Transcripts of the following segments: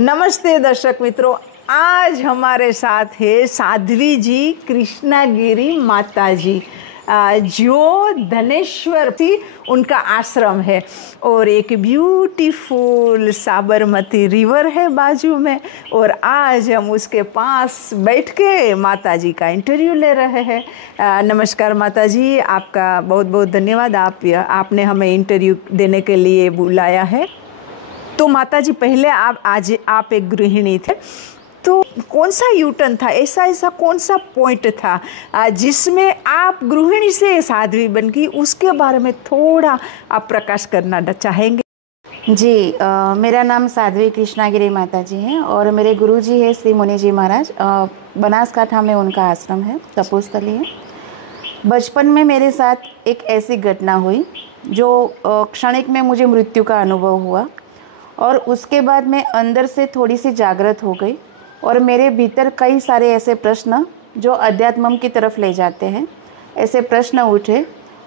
नमस्ते दर्शक मित्रों, आज हमारे साथ है साध्वी जी कृष्णागिरी माता जी, जो धनेश्वर थी उनका आश्रम है और एक ब्यूटीफुल साबरमती रिवर है बाजू में। और आज हम उसके पास बैठ के माता जी का इंटरव्यू ले रहे हैं। नमस्कार माता जी, आपका बहुत बहुत धन्यवाद। आपने हमें इंटरव्यू देने के लिए बुलाया है। तो माता जी, पहले आप एक गृहिणी थे, तो कौन सा यूटर्न था, ऐसा कौन सा पॉइंट था जिसमें आप गृहिणी से साध्वी बन गई, उसके बारे में थोड़ा आप प्रकाश करना चाहेंगे? जी, मेरा नाम साध्वी कृष्णागिरी माता जी है और मेरे गुरु जी है श्री मुनि जी महाराज। बनासकांठा में उनका आश्रम है, तपोस्थली है। बचपन में मेरे साथ एक ऐसी घटना हुई जो क्षणिक में मुझे मृत्यु का अनुभव हुआ और उसके बाद मैं अंदर से थोड़ी सी जागृत हो गई और मेरे भीतर कई सारे ऐसे प्रश्न जो अध्यात्म की तरफ ले जाते हैं, ऐसे प्रश्न उठे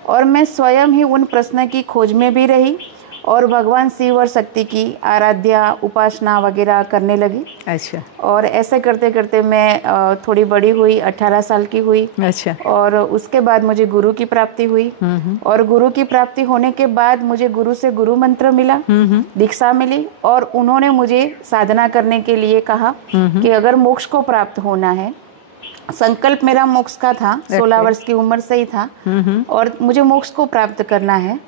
और मैं स्वयं ही उन प्रश्न की खोज में भी रही और भगवान शिव और शक्ति की आराध्या उपासना वगैरह करने लगी। अच्छा। और ऐसे करते करते मैं थोड़ी बड़ी हुई, 18 साल की हुई। अच्छा। और उसके बाद मुझे गुरु की प्राप्ति हुई और गुरु की प्राप्ति होने के बाद मुझे गुरु से गुरु मंत्र मिला, दीक्षा मिली और उन्होंने मुझे साधना करने के लिए कहा कि अगर मोक्ष को प्राप्त होना है, संकल्प मेरा मोक्ष का था, 16 वर्ष की उम्र से ही था और मुझे मोक्ष को प्राप्त करना है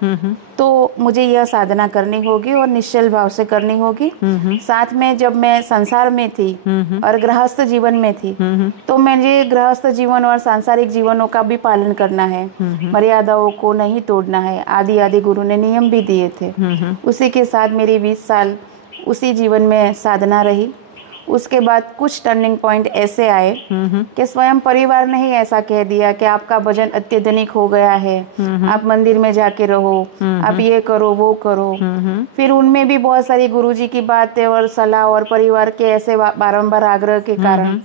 तो मुझे यह साधना करनी होगी और निश्चल भाव से करनी होगी। साथ में जब मैं संसार में थी और गृहस्थ जीवन में थी तो मुझे गृहस्थ जीवन और सांसारिक जीवनों का भी पालन करना है, मर्यादाओं को नहीं तोड़ना है। आदि आदि गुरु ने नियम भी दिए थे। उसी के साथ मेरी 20 साल उसी जीवन में साधना रही। उसके बाद कुछ टर्निंग पॉइंट ऐसे आए कि स्वयं परिवार ने ही ऐसा कह दिया कि आपका भजन अत्यधिक हो गया है, आप मंदिर में जाके रहो, आप ये करो वो करो। फिर उनमें भी बहुत सारी गुरुजी की बातें और सलाह और परिवार के ऐसे बारंबार आग्रह के कारण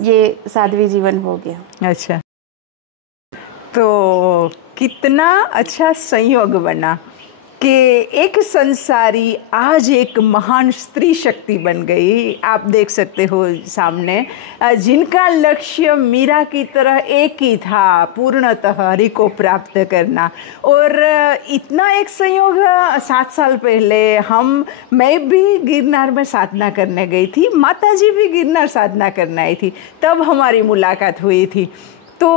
ये साध्वी जीवन हो गया। अच्छा, तो कितना अच्छा संयोग बना कि एक संसारी आज एक महान स्त्री शक्ति बन गई। आप देख सकते हो सामने, जिनका लक्ष्य मीरा की तरह एक ही था, पूर्णतः हरि को प्राप्त करना। और इतना एक संयोग, 7 साल पहले मैं भी गिरनार में साधना करने गई थी, माता जी भी गिरनार साधना करने आई थी, तब हमारी मुलाकात हुई थी। तो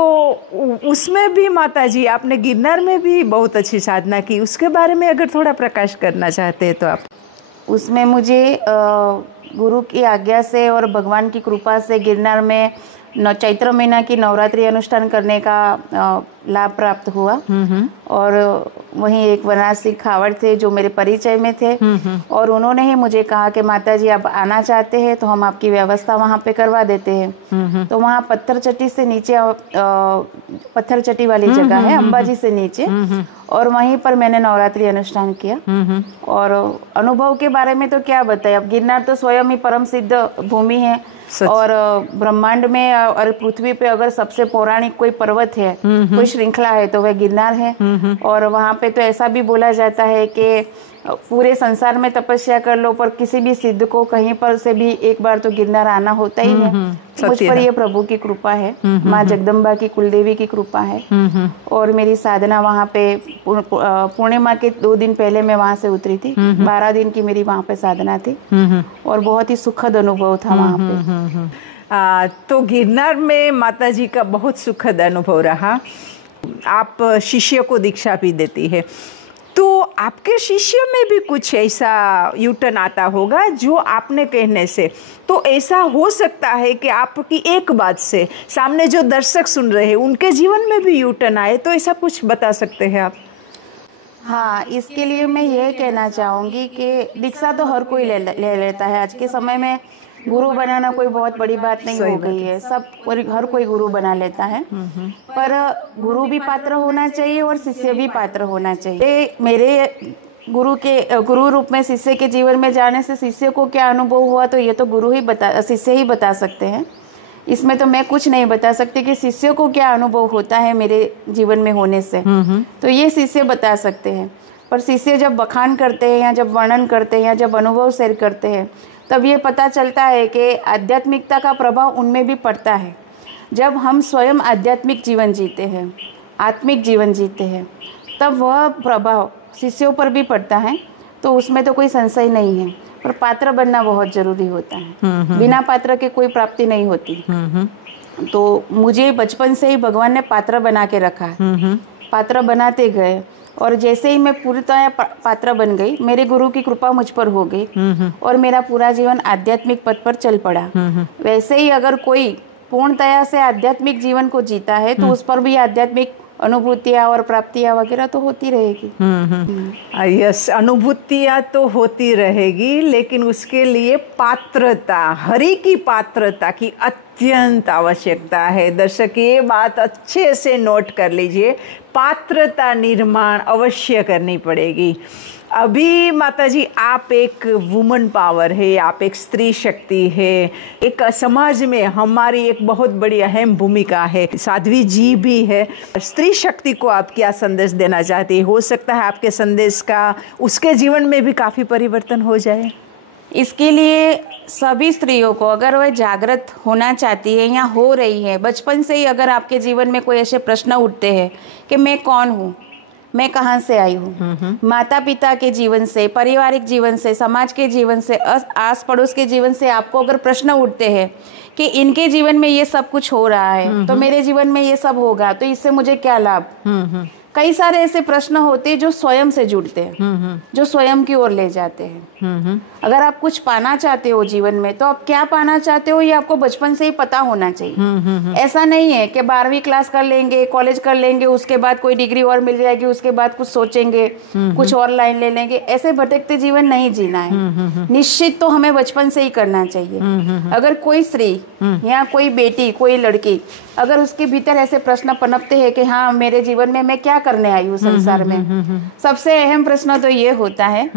उसमें भी माता जी आपने गिरनार में भी बहुत अच्छी साधना की, उसके बारे में अगर थोड़ा प्रकाश करना चाहते हैं तो आप। उसमें मुझे गुरु की आज्ञा से और भगवान की कृपा से गिरनार में चैत्र महीना की नवरात्रि अनुष्ठान करने का लाभ प्राप्त हुआ। और वहीं एक वनासी खावड़ थे जो मेरे परिचय में थे और उन्होंने ही मुझे कहा कि माता जी आप आना चाहते हैं तो हम आपकी व्यवस्था वहाँ पे करवा देते हैं। तो वहाँ पत्थर चट्टी से नीचे, पत्थर चट्टी वाली जगह है अंबाजी से नीचे, और वहीं पर मैंने नवरात्रि अनुष्ठान किया। और अनुभव के बारे में तो क्या बताए, अब गिरनार तो स्वयं ही परम सिद्ध भूमि है और ब्रह्मांड में और पृथ्वी पे अगर सबसे पौराणिक कोई पर्वत है, कोई श्रृंखला है तो वह गिरनार है। और वहाँ पे तो ऐसा भी बोला जाता है कि पूरे संसार में तपस्या कर लो पर किसी भी सिद्ध को कहीं पर से भी एक बार तो गिरनार आना होता ही है। मुझ पर ये प्रभु की कृपा है, माँ जगदम्बा की, कुलदेवी की कृपा है। और मेरी साधना वहाँ पे पूर्णिमा के 2 दिन पहले मैं वहाँ से उतरी थी। 12 दिन की मेरी वहाँ पे साधना थी और बहुत ही सुखद अनुभव था वहाँ पे। तो गिरनार में माता जी का बहुत सुखद अनुभव रहा। आप शिष्य को दीक्षा भी देती है, तो आपके शिष्य में भी कुछ ऐसा यूटर्न आता होगा जो आपने कहने से, तो ऐसा हो सकता है कि आपकी एक बात से सामने जो दर्शक सुन रहे हैं उनके जीवन में भी यूटर्न आए, तो ऐसा कुछ बता सकते हैं आप? हाँ, इसके लिए मैं यह कहना चाहूँगी कि दीक्षा तो हर कोई ले लेता है। आज के समय में गुरु बनाना कोई बहुत बड़ी बात नहीं हो गई है, हर कोई गुरु बना लेता है। पर गुरु भी पात्र होना चाहिए और शिष्य भी पात्र होना चाहिए। मेरे गुरु रूप में शिष्य के जीवन में जाने से शिष्य को क्या अनुभव हुआ तो ये तो शिष्य ही बता सकते हैं। इसमें तो मैं कुछ नहीं बता सकती कि शिष्य को क्या अनुभव होता है मेरे जीवन में होने से, तो ये शिष्य बता सकते हैं। पर शिष्य जब बखान करते हैं या जब वर्णन करते हैं या जब अनुभव शेयर करते हैं तब ये पता चलता है कि आध्यात्मिकता का प्रभाव उनमें भी पड़ता है। जब हम स्वयं आध्यात्मिक जीवन जीते हैं, आत्मिक जीवन जीते हैं, तब वह प्रभाव शिष्यों पर भी पड़ता है। तो उसमें तो कोई संशय नहीं है, पर पात्र बनना बहुत ज़रूरी होता है। बिना पात्र के कोई प्राप्ति नहीं होती। तो मुझे बचपन से ही भगवान ने पात्र बना के रखा है। पात्र बनाते गए और जैसे ही मैं पूरी तरह पात्र बन गई, मेरे गुरु की कृपा मुझ पर हो गई और मेरा पूरा जीवन आध्यात्मिक पथ पर चल पड़ा। वैसे ही अगर कोई पूर्णतया से आध्यात्मिक जीवन को जीता है तो उस पर भी आध्यात्मिक अनुभूतियाँ और प्राप्तियाँ वगैरह तो होती रहेगी। यस, अनुभूतियाँ तो होती रहेगी, लेकिन उसके लिए पात्रता, हरि की पात्रता की अत्यंत आवश्यकता है। दर्शक ये बात अच्छे से नोट कर लीजिए, पात्रता निर्माण अवश्य करनी पड़ेगी। अभी माताजी आप एक वुमन पावर है, आप एक स्त्री शक्ति है, एक समाज में हमारी एक बहुत बड़ी अहम भूमिका है। साध्वी जी भी है। स्त्री शक्ति को आप क्या संदेश देना चाहती है? हो सकता है आपके संदेश का उसके जीवन में भी काफ़ी परिवर्तन हो जाए। इसके लिए सभी स्त्रियों को, अगर वह जागृत होना चाहती है या हो रही है, बचपन से ही अगर आपके जीवन में कोई ऐसे प्रश्न उठते हैं कि मैं कौन हूँ, मैं कहाँ से आई हूँ, माता पिता के जीवन से, पारिवारिक जीवन से, समाज के जीवन से, आस पड़ोस के जीवन से आपको अगर प्रश्न उठते हैं कि इनके जीवन में ये सब कुछ हो रहा है तो मेरे जीवन में ये सब होगा, तो इससे मुझे क्या लाभ। कई सारे ऐसे प्रश्न होते हैं जो स्वयं से जुड़ते हैं, जो स्वयं की ओर ले जाते हैं। अगर आप कुछ पाना चाहते हो जीवन में, तो आप क्या पाना चाहते हो ये आपको बचपन से ही पता होना चाहिए। ऐसा नहीं है कि 12वीं क्लास कर लेंगे, कॉलेज कर लेंगे, उसके बाद कोई डिग्री और मिल जाएगी, उसके बाद कुछ सोचेंगे, कुछ और लाइन ले लेंगे। ऐसे भटकते जीवन नहीं जीना है। निश्चित तो हमें बचपन से ही करना चाहिए। अगर कोई स्त्री या कोई बेटी, कोई लड़की, अगर उसके भीतर ऐसे प्रश्न पनपते हैं कि हाँ मेरे जीवन में मैं क्या करने आई हूँ संसार में, सबसे अहम प्रश्न तो ये होता है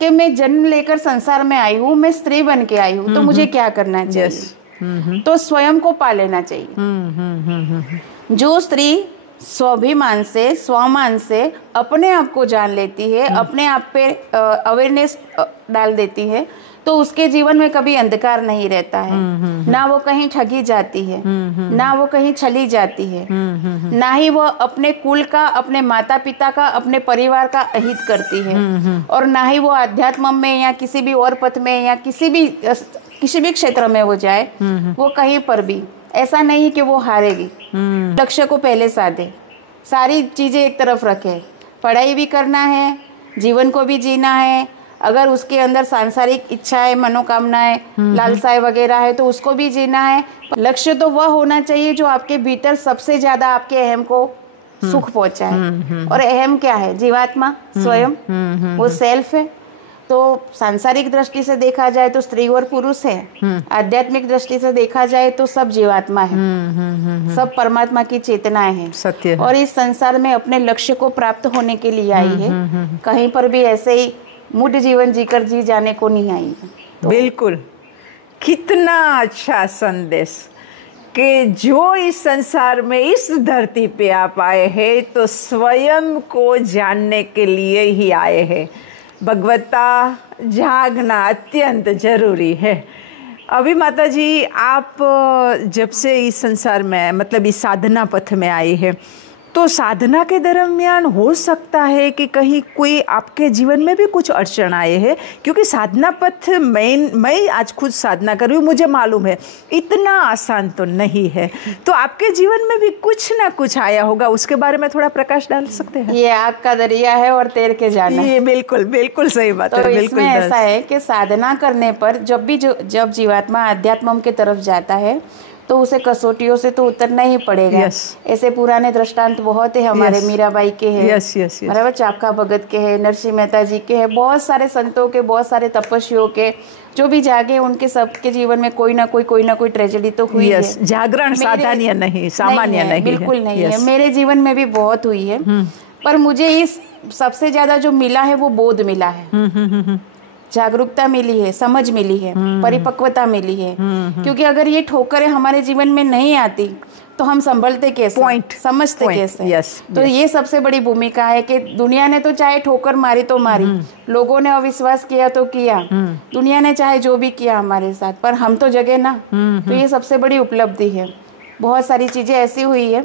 कि मैं जन्म लेकर संसार में आई हूँ, मैं स्त्री बन के आई हूँ, तो मुझे क्या करना चाहिए। तो स्वयं को पा लेना चाहिए। जो स्त्री स्वाभिमान से, स्वामान से अपने आप को जान लेती है, अपने आप पे अवेयरनेस डाल देती है, तो उसके जीवन में कभी अंधकार नहीं रहता है। ना वो कहीं ठगी जाती है, ना वो कहीं छली जाती है, ना ही वो अपने कुल का, अपने माता पिता का, अपने परिवार का अहित करती है, और ना ही वो अध्यात्म में या किसी भी और पथ में या किसी भी क्षेत्र में वो जाए, वो कहीं पर भी ऐसा नहीं कि वो हारेगी। लक्ष्य को पहले साधे, सारी चीजें एक तरफ रखे, पढ़ाई भी करना है, जीवन को भी जीना है। अगर उसके अंदर सांसारिक इच्छाएं, मनोकामनाएं, लालसाएं वगैरह है तो उसको भी जीना है। लक्ष्य तो वह होना चाहिए जो आपके भीतर सबसे ज्यादा आपके अहम को सुख पहुंचाए। और अहम क्या है? जीवात्मा, स्वयं, वो सेल्फ है। तो सांसारिक दृष्टि से देखा जाए तो स्त्री और पुरुष है, आध्यात्मिक दृष्टि से देखा जाए तो सब जीवात्मा है, सब परमात्मा की चेतनाएं हैं, सत्य है। और इस संसार में अपने लक्ष्य को प्राप्त होने के लिए आई है। कहीं पर भी ऐसे ही मुड जीवन जीकर जी जाने को नहीं आई है। तो बिल्कुल, कितना अच्छा संदेश कि जो इस संसार में, इस धरती पे आप आए हैं तो स्वयं को जानने के लिए ही आए हैं। भगवता जागना अत्यंत जरूरी है। अभी माता जी आप जब से इस संसार में, मतलब इस साधना पथ में आई है, तो साधना के दरमियान हो सकता है कि कहीं कोई आपके जीवन में भी कुछ अड़चन आए हैं, क्योंकि साधना पथ मैं आज खुद साधना कर रही हूँ, मुझे मालूम है इतना आसान तो नहीं है। तो आपके जीवन में भी कुछ ना कुछ आया होगा, उसके बारे में थोड़ा प्रकाश डाल सकते हैं? ये आग का दरिया है और तैर के जाना है। ये बिल्कुल बिल्कुल सही बात है। तो इसमें ऐसा है कि साधना करने पर जब जीवात्मा अध्यात्म की तरफ जाता है तो उसे कसौटियों से तो उतरना ही पड़ेगा। ऐसे पुराने दृष्टांत बहुत है हमारे, मीराबाई के हैं, बराबर, चापका भगत के हैं, नरसिंह मेहता जी के हैं, बहुत सारे संतों के, बहुत सारे तपस्वियों के, जो भी जागे उनके सबके जीवन में कोई ना कोई ट्रेजेडी तो हुई है। जागरण सामान्य नहीं, सामान्य नहीं, बिल्कुल नहीं है। मेरे जीवन में भी बहुत हुई है, पर मुझे इस सबसे ज्यादा जो मिला है वो बोध मिला है। जागरूकता मिली है, समझ मिली है, परिपक्वता मिली है। क्योंकि अगर ये ठोकरें हमारे जीवन में नहीं आती तो हम संभलते कैसे, समझते कैसे। तो ये सबसे बड़ी भूमिका है कि दुनिया ने तो चाहे ठोकर मारी तो मारी, लोगों ने अविश्वास किया तो किया, दुनिया ने चाहे जो भी किया हमारे साथ, पर हम तो जगे ना। तो ये सबसे बड़ी उपलब्धि है। बहुत सारी चीजें ऐसी हुई है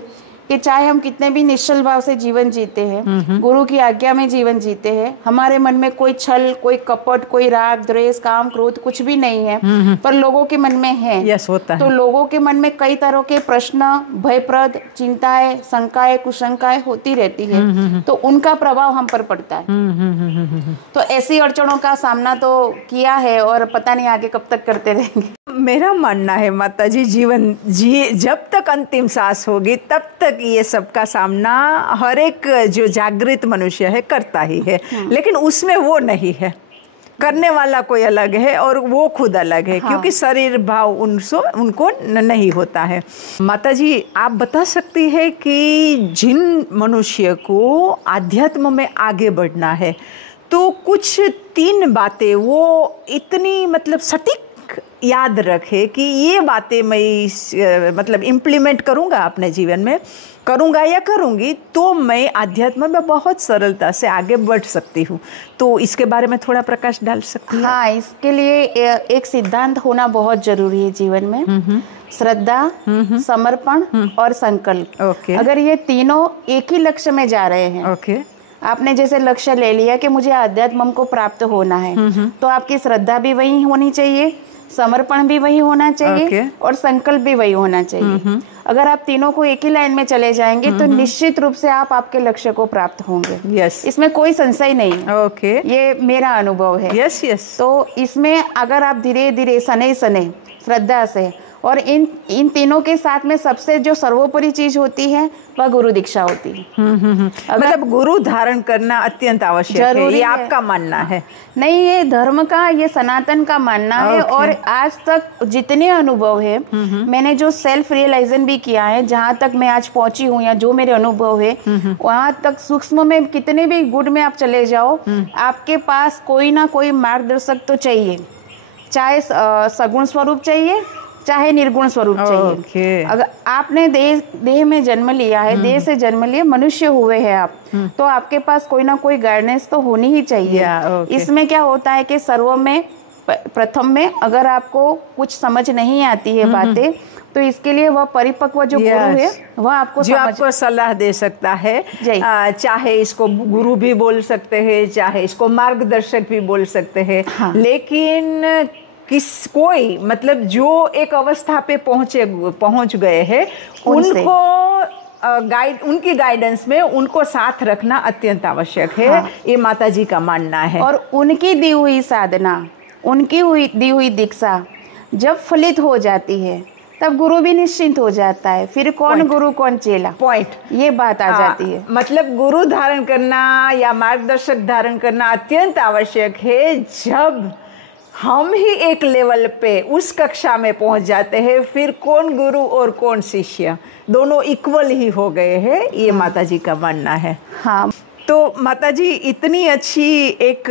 कि चाहे हम कितने भी निश्चल भाव से जीवन जीते हैं, गुरु की आज्ञा में जीवन जीते हैं, हमारे मन में कोई छल, कोई कपट, कोई राग, द्वेष, काम, क्रोध कुछ भी नहीं है, पर लोगों के मन में है। होता है। तो लोगों के मन में कई तरह के प्रश्न, भयप्रद, चिंताएं, शंकाएं, कुशंकाएं होती रहती है, तो उनका प्रभाव हम पर पड़ता है। तो ऐसी अड़चनों का सामना तो किया है और पता नहीं आगे कब तक करते रहेंगे। मेरा मानना है माता जी, जीवन जी जब तक अंतिम सांस होगी तब तक ये सब का सामना हर एक जो जागृत मनुष्य है करता ही है। लेकिन उसमें वो नहीं है, करने वाला कोई अलग है और वो खुद अलग है। क्योंकि शरीर भाव उनको नहीं होता है। माता जी, आप बता सकती है कि जिन मनुष्य को आध्यात्म में आगे बढ़ना है तो कुछ 3 बातें वो इतनी मतलब सटीक याद रखे कि ये बातें मैं मतलब इम्प्लीमेंट करूँगा अपने जीवन में, करूँगा या करूँगी तो मैं आध्यात्म में बहुत सरलता से आगे बढ़ सकती हूँ। तो इसके बारे में थोड़ा प्रकाश डाल सकती हैं? हाँ, इसके लिए एक सिद्धांत होना बहुत जरूरी है जीवन में। श्रद्धा, समर्पण और संकल्प। अगर ये तीनों एक ही लक्ष्य में जा रहे हैं, आपने जैसे लक्ष्य ले लिया कि मुझे आध्यात्म को प्राप्त होना है, तो आपकी श्रद्धा भी वही होनी चाहिए, समर्पण भी वही होना चाहिए और संकल्प भी वही होना चाहिए। अगर आप तीनों को एक ही लाइन में चले जाएंगे तो निश्चित रूप से आप आपके लक्ष्य को प्राप्त होंगे। इसमें कोई संशय नहीं है। ये मेरा अनुभव है। तो इसमें अगर आप धीरे धीरे सने श्रद्धा से, और इन तीनों के साथ में सबसे जो सर्वोपरि चीज होती है वह गुरु दीक्षा होती है। मतलब गुरु धारण करना अत्यंत आवश्यक है, ये आपका मानना है? नहीं, ये धर्म का, ये सनातन का मानना है। और आज तक जितने अनुभव है, मैंने जो सेल्फ रियलाइजेशन भी किया है, जहाँ तक मैं आज पहुंची हूँ या जो मेरे अनुभव है, वहां तक सूक्ष्म में कितने भी गुण में आप चले जाओ, आपके पास कोई ना कोई मार्गदर्शक तो चाहिए। चाहे सगुण स्वरूप चाहिए, चाहे निर्गुण स्वरूप चाहिए। अगर आपने देह में जन्म लिया है, देह से जन्म लिए मनुष्य हुए हैं आप, तो आपके पास कोई ना कोई गाइडेंस तो होनी ही चाहिए। इसमें क्या होता है कि सर्व में प्रथम में अगर आपको कुछ समझ नहीं आती है बातें, तो इसके लिए वह परिपक्व जो गुरु है वह आपको सलाह दे सकता है। चाहे इसको गुरु भी बोल सकते हैं, चाहे इसको मार्गदर्शक भी बोल सकते हैं। लेकिन कोई मतलब जो एक अवस्था पे पहुंच गए हैं, उनको उनकी गाइडेंस में उनको साथ रखना अत्यंत आवश्यक है। ये माता जी का मानना है। और उनकी दी हुई साधना, उनकी दी हुई दीक्षा जब फलित हो जाती है, तब गुरु भी निश्चिंत हो जाता है। फिर कौन गुरु कौन चेला, ये बात आ जाती है। मतलब गुरु धारण करना या मार्गदर्शक धारण करना अत्यंत आवश्यक है। जब हम ही एक लेवल पे उस कक्षा में पहुंच जाते हैं, फिर कौन गुरु और कौन शिष्य, दोनों इक्वल ही हो गए हैं। ये माता जी का मानना है। तो माता जी इतनी अच्छी एक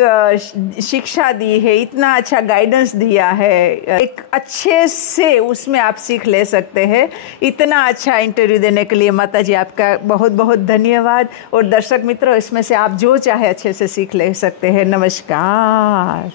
शिक्षा दी है, इतना अच्छा गाइडेंस दिया है, एक अच्छे से उसमें आप सीख ले सकते हैं। इतना अच्छा इंटरव्यू देने के लिए माता जी आपका बहुत बहुत धन्यवाद। और दर्शक मित्रों, इसमें से आप जो चाहे अच्छे से सीख ले सकते हैं। नमस्कार।